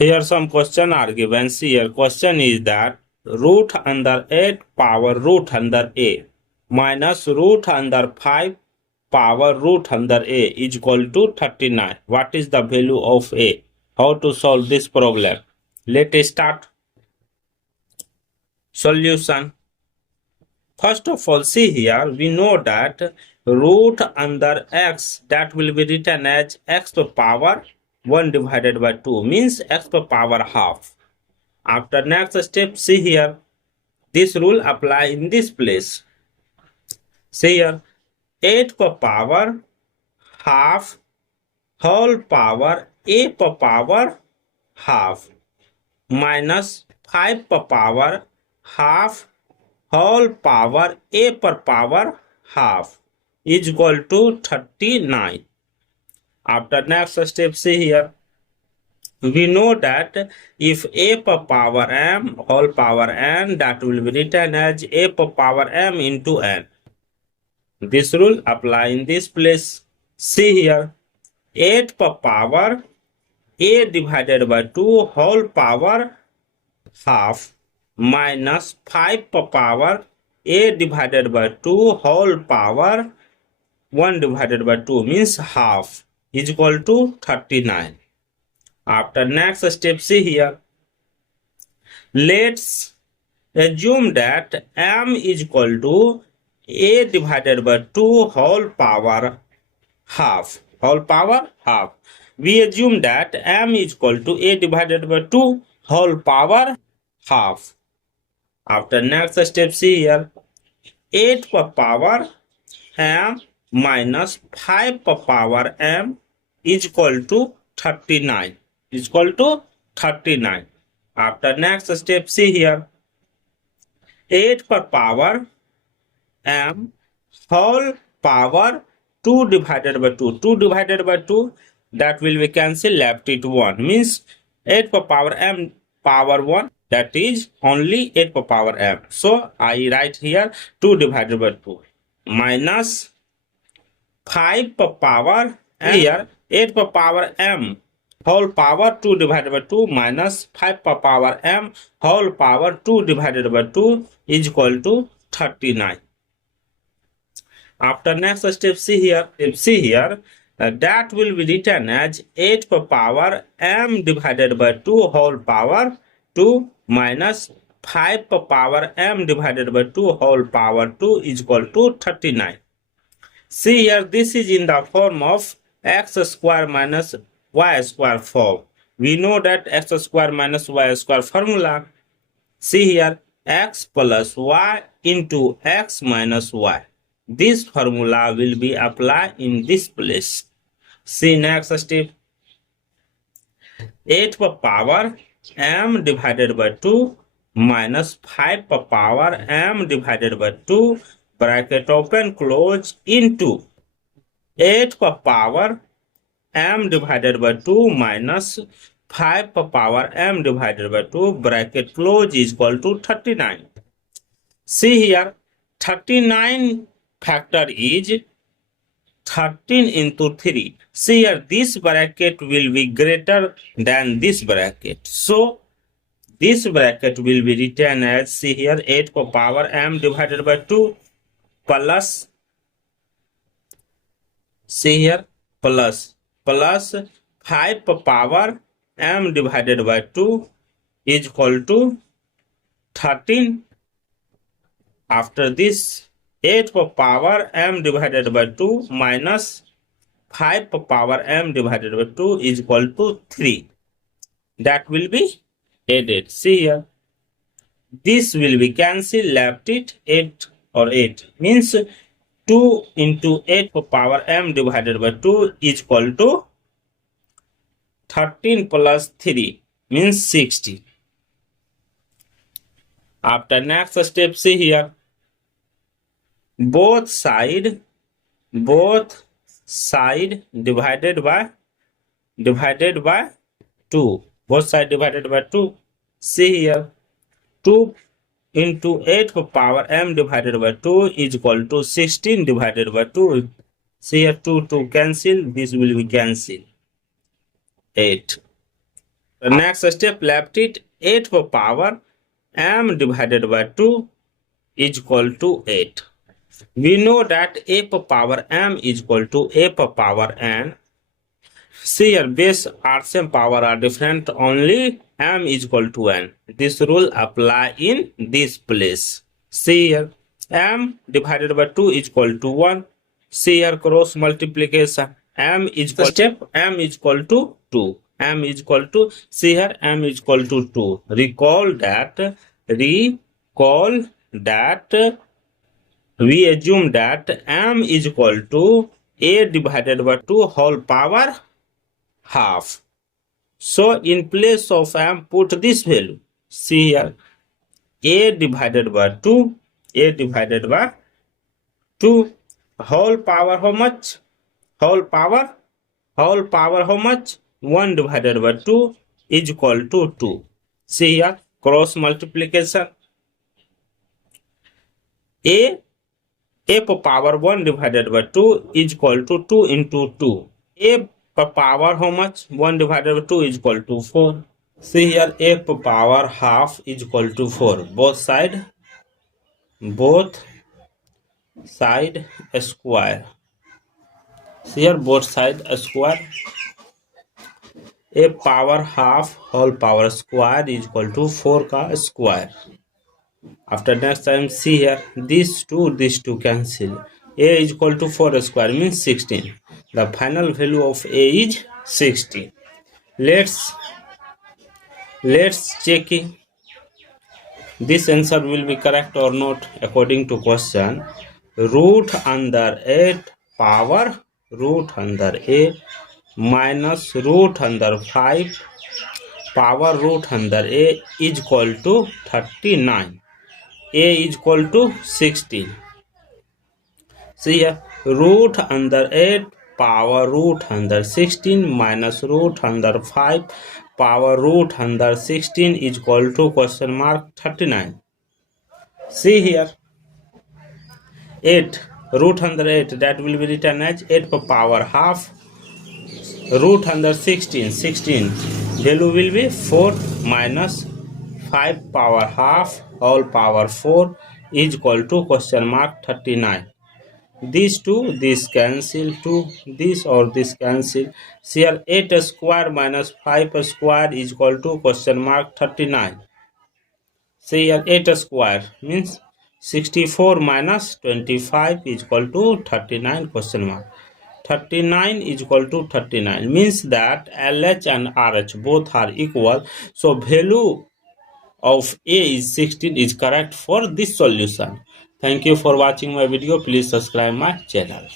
Here some question are given. See here question is that root under 8 power root under a minus root under 5 power root under a is equal to 39. What is the value of a? How to solve this problem? Let us start. Solution. First of all, see here, we know that root under x, that will be written as x to power 1 divided by 2, means x to power half. After next step, see here, this rule apply in this place. See here, 8 per power half whole power a per power half minus 5 per power half whole power a per power half is equal to 39. After next step, see here, we know that if a per power m whole power n, that will be written as a per power m into n. This rule apply in this place. See here, 8 per power a divided by 2 whole power half minus 5 per power a divided by 2 whole power 1 divided by 2 means half is equal to 39. After next step, see here, let's assume that m is equal to a divided by 2 whole power half. We assume that m is equal to a divided by 2 whole power half. After next step, see here, 8 per power m minus 5 per power m is equal to 39. After next step, see here, 8 per power m whole power 2 divided by 2. 2 divided by 2, that will be cancel, left it 1. Means 8 per power m power 1, that is only 8 per power m. So I write here 2 divided by 2 minus 5 per power m. Here 8 per power m whole power 2 divided by 2 minus 5 per power m whole power 2 divided by 2 is equal to 39. After next step, see here, that will be written as 8 per power m divided by 2 whole power 2 minus 5 per power m divided by 2 whole power 2 is equal to 39. See here, this is in the form of x square minus y square form. We know that x square minus y square formula. See here, x plus y into x minus y. This formula will be applied in this place. See next step. 8 per power m divided by 2 minus 5 per power m divided by 2 bracket open close into 8 per power m divided by 2 minus 5 per power m divided by 2 bracket close is equal to 39. See here, 39 factor is 13 into 3. See here, this bracket will be greater than this bracket. So this bracket will be written as, see here, 8 per power m divided by 2 plus, see here, plus 5 per power m divided by 2 is equal to 13. After this, 8 per power m divided by 2 minus 5 per power m divided by 2 is equal to 3. That will be added. See here, this will be cancelled, left it 8 or 8. Means 2 into 8 per power m divided by 2 is equal to 13 plus 3 means 60. After next step, see here, both side divided by 2. Both side divided by 2. See here, 2 into 8 per power m divided by 2 is equal to 16 divided by 2. See here, 2 cancel, this will be cancelled, 8. The next step left it 8 to the power m divided by 2 is equal to 8. We know that a per power m is equal to a per power n. See here, base are same power are different, only m is equal to n. This rule apply in this place. See here, m divided by 2 is equal to 1. See here, cross multiplication. M is equal step, m is equal to 2. M is equal to, see here, m is equal to 2. Recall that we assume that m is equal to a divided by 2 whole power half. So in place of m, put this value. See here, a divided by 2, a divided by 2 whole power how much? Whole power how much? 1 divided by 2 is equal to 2. See here, cross multiplication. A per power 1 divided by 2 is equal to 2 into 2. A per power how much? 1 divided by 2 is equal to 4. See here, a per power half is equal to 4. Both side square. See here, both side square. A power half whole power square is equal to 4 ka square. After next time, see here, these two cancel. A is equal to 4 square means 16. The final value of a is 16. Let's check it. This answer will be correct or not according to question. Root under 8 power root under a minus root under 5 power root under a is equal to 39. A is equal to 16. See here, root under 8 power root under 16 minus root under 5 power root under 16 is equal to question mark 39. See here, 8 root under 8, that will be written as 8 per power half root under 16 value will be 4 minus 5 power half whole power 4 is equal to question mark 39. These two, this cancel to this or this cancel. See here, 8 square minus 5 square is equal to question mark 39. See here, 8 square means 64 minus 25 is equal to 39 question mark. 39 is equal to 39 means that LH and RH both are equal. So value of A is 16 is correct for this solution. Thank you for watching my video. Please subscribe my channel.